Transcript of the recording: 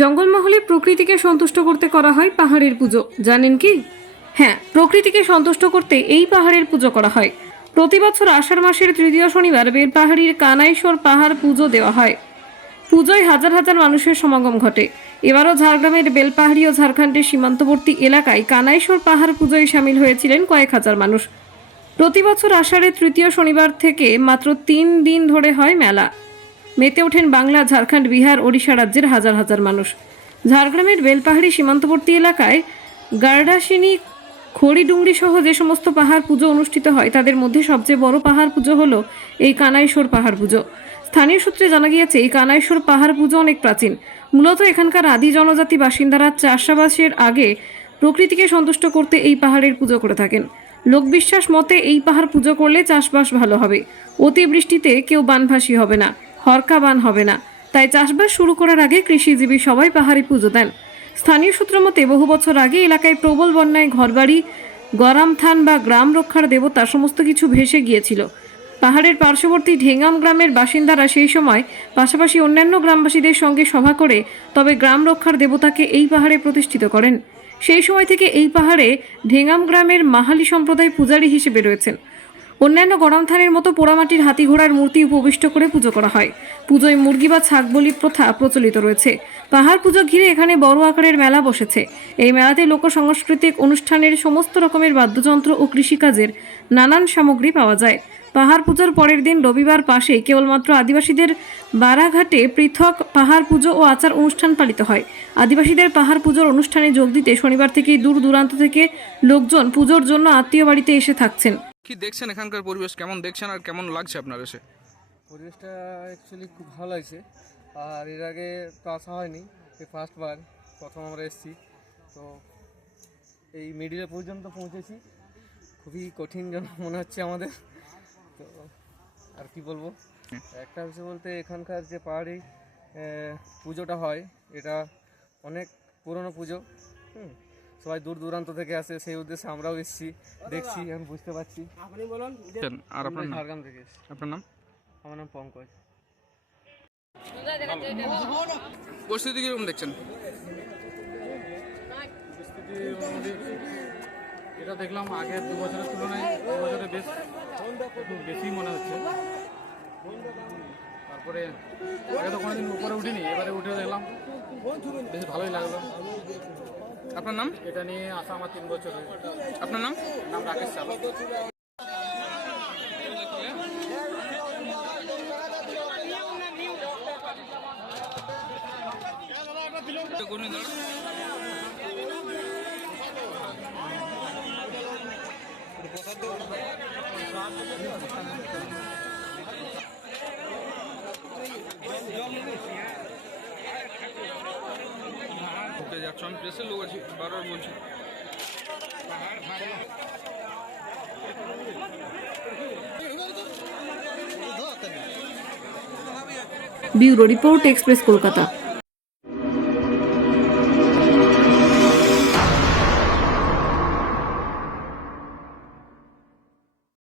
জঙ্গলমহলে প্রকৃতিকে সন্তুষ্ট করতে করা হয় পাহাড়ের পুজো, জানেন কি? হ্যাঁ, প্রকৃতিকে সন্তুষ্ট করতে এই পাহাড়ের পুজো করা হয়। প্রতি বছর আষাঢ় মাসের তৃতীয় শনিবার বেলপাহাড়ির কানাইশর পাহাড় পুজো দেওয়া হয়। পুজোয় হাজার হাজার মানুষের সমাগম ঘটে। এবারও ঝাড়গ্রামের বেলপাহাড়ি ও ঝাড়খণ্ডের সীমান্তবর্তী এলাকায় কানাইশর পাহাড় পুজোয় সামিল হয়েছিলেন কয়েক হাজার মানুষ। প্রতি বছর আষাঢ়ের তৃতীয় শনিবার থেকে মাত্র 3 দিন ধরে হয় মেলা। মেতে ওঠেন বাংলা, ঝাড়খণ্ড, বিহার, ওড়িশা রাজ্যের হাজার হাজার মানুষ। ঝাড়গ্রামের বেলপাহাড়ি সীমান্তবর্তী এলাকায় গার্ডাসিনী, খড়িডুংরি সহ যে সমস্ত পাহাড় পুজো অনুষ্ঠিত হয় তাদের মধ্যে সবচেয়ে বড় পাহাড় পুজো হলো এই কানাইশর পাহাড় পুজো। স্থানীয় সূত্রে জানা গিয়েছে এই কানাইশর পাহাড় পুজো অনেক প্রাচীন। মূলত এখানকার আদি জনজাতি বাসিন্দারা চাষাবাসের আগে প্রকৃতিকে সন্তুষ্ট করতে এই পাহাড়ের পুজো করে থাকেন। লোকবিশ্বাস মতে এই পাহাড় পুজো করলে চাষবাস ভালো হবে, অতিবৃষ্টিতে কেউ বানভাসী হবে না, হরকা বান হবে না। তাই চাষবাস শুরু করার আগে কৃষিজীবী সবাই পাহাড়ি পুজো দেন। স্থানীয় সূত্র মতে বহু বছর আগে এলাকায় প্রবল বন্যায় ঘরবাড়ি, গরামথান বা গ্রাম রক্ষার দেবতা সমস্ত কিছু ভেসে গিয়েছিল। পাহাড়ের পার্শ্ববর্তী ঢেঙ্গাম গ্রামের বাসিন্দারা সেই সময় পাশাপাশি অন্যান্য গ্রামবাসীদের সঙ্গে সভা করে তবে গ্রাম রক্ষার দেবতাকে এই পাহাড়ে প্রতিষ্ঠিত করেন। সেই সময় থেকে এই পাহাড়ে ঢেঙ্গাম গ্রামের মাহালি সম্প্রদায় পূজারী হিসেবে রয়েছেন। অন্যান্য গরমথানের মতো পোড়ামাটির হাতি ঘোড়ার মূর্তি উপবিষ্ট করে পুজো করা হয়। পুজোয় মুরগি বা ছাগ বলি প্রথা প্রচলিত রয়েছে। পাহাড় পুজো ঘিরে এখানে বড় আকারের মেলা বসেছে। এই মেলাতে লোক সাংস্কৃতিক অনুষ্ঠানের সমস্ত রকমের বাদ্যযন্ত্র ও কৃষিকাজের নানান সামগ্রী পাওয়া যায়। পাহাড় পুজোর পরের দিন রবিবার পাশে কেবলমাত্র আদিবাসীদের বারাঘাটে পৃথক পাহাড় পুজো ও আচার অনুষ্ঠান পালিত হয়। আদিবাসীদের পাহাড় পুজোর অনুষ্ঠানে যোগ দিতে শনিবার থেকেই দূর দূরান্ত থেকে লোকজন পুজোর জন্য আত্মীয় বাড়িতে এসে থাকছেন। কি দেখছেন এখানকার পরিবেশ কেমন দেখছেন আর কেমন লাগছে আপনার এসে? পরিবেশটা অ্যাকচুয়ালি খুব ভালো লাগছে। আর এর আগে তো আসা হয়নি, এই প্রথম আমরা এসেছি। তো এই মিডিলে পর্যন্ত পৌঁছেছি, খুবই কঠিন মনে হচ্ছে আমাদের। তো আর কি বলবো, একটা বিষয় বলতে এখানকার যে পাহাড়ি পুজোটা হয় এটা অনেক পুরনো পুজো। সবাই দূর দূরান্ত থেকে আসে, সেই উদ্দেশ্যে আমরাও এসেছি, দেখছি, এখন বুঝতে পারছি। আপনি বলুন। আর আপনার নাম? ঝাড়গ্রাম থেকে এসেছি। আপনার নাম? আমার নাম পঙ্কজ। পরিস্থিতি কিরকম দেখছেন? এটা দেখলাম আগের 2 বছরের তুলনায় 2 বছরে একটু বেশি মনে হচ্ছে। তারপরে আগে তো কোনোদিন উপরে উঠিনি, এবারে উঠে দেখলাম, বেশ ভালোই লাগলো। আপনার নাম? এটা নিয়ে আসা আমার 3 বছর হয়েছে। আপনার নাম? নাম রাকেশ চালক। যাচ্ছ, আমি প্রেসের লোক আছি, বারবার বলছি। Bureau report, express Kolkata.